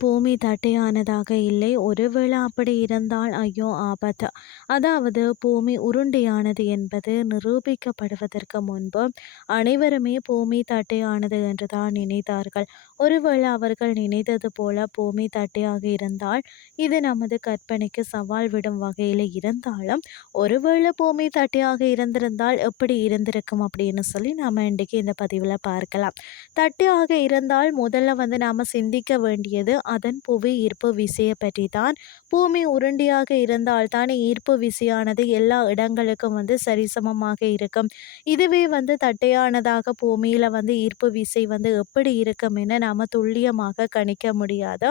பூமி தட்டையானதாக இல்லை. ஒருவேளை அப்படி இருந்தால் ஐயோ ஆபத்து. அதாவது பூமி உருண்டையானது என்பது நிரூபிக்கப்படுவதற்கு முன்பு அனைவருமே பூமி தட்டையானது என்று தான் நினைத்தார்கள். ஒருவேளை அவர்கள் நினைத்தது போல பூமி தட்டையாக இருந்தால் இது நமது கற்பனைக்கு சவால் விடும் வகையில் இருந்தாலும் ஒருவேளை பூமி தட்டையாக இருந்திருந்தால் எப்படி இருந்திருக்கும் அப்படின்னு சொல்லி நாம் இன்றைக்கி இந்த பதிவில் பார்க்கலாம். தட்டையாக இருந்தால் முதல்ல வந்து நாம் சிந்திக்க வேண்டியது அதன் புவி ஈர்ப்பு விசையை பற்றி தான் பூமி உருண்டியாக இருந்தால்தான் ஈர்ப்பு விசையானது எல்லா இடங்களுக்கும் வந்து சரிசமமாக இருக்கும். இதுவே வந்து தட்டையானதாக பூமியில் வந்து ஈர்ப்பு விசை வந்து எப்படி இருக்கும் என நாம் துல்லியமாக கணிக்க முடியாது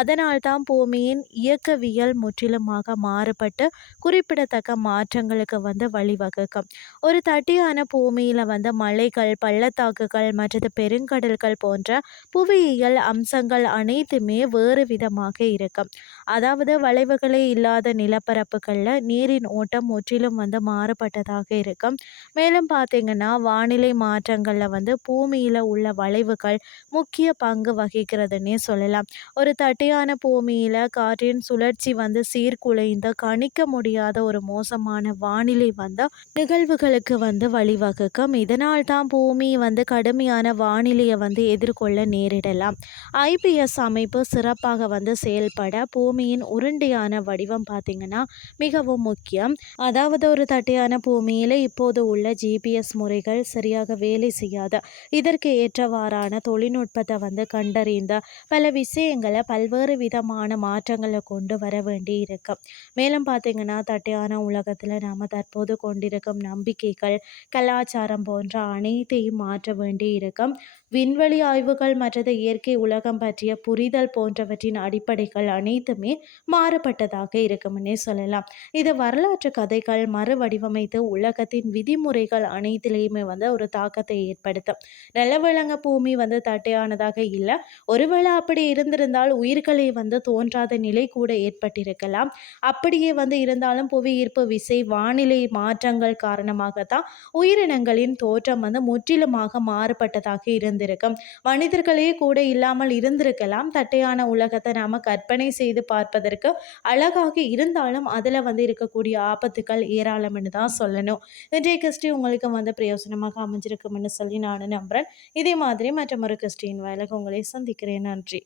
அதனால் தான் பூமியின் இயக்கவியல் முற்றிலுமாக மாறுபட்டு குறிப்பிடத்தக்க மாற்றங்களுக்கு வந்து வழிவகுக்கும். ஒரு தட்டையான பூமியில் வந்து மலைகள் பள்ளத்தாக்குகள் மற்றது பெருங்கடல்கள் போன்ற புவியியல் அம்சங்கள் அனைத்து மட்டுமே வேறு விதமாக இருக்கும். அதாவது வளைவுகளே இல்லாத நிலப்பரப்புகளில் நீரின் ஓட்டம் முற்றிலும் வந்து மாறுபட்டதாக இருக்கும். மேலும் பார்த்தீங்கன்னா வானிலை மாற்றங்களில் வந்து பூமியில் உள்ள வளைவுகள் முக்கிய பங்கு வகிக்கிறதுன்னே சொல்லலாம். ஒரு தட்டையான பூமியில் காற்றின் சுழற்சி வந்து சீர்குலைந்து கணிக்க முடியாத ஒரு மோசமான வானிலை வந்து நிகழ்வுகளுக்கு வந்து வழிவகுக்கும். இதனால் தான் பூமி வந்து கடுமையான வானிலையை வந்து எதிர்கொள்ள நேரிடலாம். ஐபிஎஸ் அமைப்பு சிறப்பாக வந்து செயல்பட பூமியின் உருண்டையான வடிவம் பார்த்திங்கன்னா மிகவும் முக்கியம். அதாவது ஒரு தட்டையான பூமியில் இப்போது உள்ள ஜிபிஎஸ் முறைகள் சரியாக வேலை செய்யாது இதற்கு ஏற்றவாறான தொழில்நுட்பத்தை வந்து கண்டறிந்த பல விஷயங்களை பல்வேறு விதமான மாற்றங்களை கொண்டு வர வேண்டி இருக்கும் மேலும் பார்த்திங்கன்னா தட்டையான உலகத்தில் நாம் தற்போது கொண்டிருக்கும் நம்பிக்கைகள் கலாச்சாரம் போன்ற அனைத்தையும் மாற்ற வேண்டி இருக்கும் விண்வெளி ஆய்வுகள் மற்றது இயற்கை உலகம் பற்றிய புரிதல் போன்றவற்றின் அடிப்படைகள் அனைத்துமே மாறுபட்டதாக இருக்கும்னே சொல்லலாம். இது வரலாற்று கதைகள் மறு வடிவமைத்து உலகத்தின் விதிமுறைகள் அனைத்திலையுமே வந்து ஒரு தாக்கத்தை ஏற்படுத்தும். நிலவிலங்க பூமி வந்து தட்டையானதாக இல்லை. ஒருவேளை அப்படி இருந்திருந்தால் உயிர்களை வந்து தோன்றாத நிலை கூட ஏற்பட்டிருக்கலாம். அப்படியே வந்து இருந்தாலும் புவி ஈர்ப்பு விசை வானிலை மாற்றங்கள் காரணமாகத்தான் உயிரினங்களின் தோற்றம் வந்து முற்றிலுமாக மாறுபட்டதாக இருந்திருக்கும். மனிதர்களே கூட இல்லாமல் இருந்திருக்கலாம். தட்டையான உலகத்தை நாம் கற்பனை செய்து பார்ப்பதற்கு அழகாக இருந்தாலும் அதில் வந்து இருக்கக்கூடிய ஆபத்துக்கள் ஏராளம்னு தான் சொல்லணும். இன்றைய கிறிஸ்டி உங்களுக்கு வந்து பிரயோசனமாக அமைஞ்சிருக்கும்னு சொல்லி நான் நம்புகிறேன் இதே மாதிரி மற்றொரு கிறிஸ்டின் வேலைக்கு உங்களை சந்திக்கிறேன். நன்றி.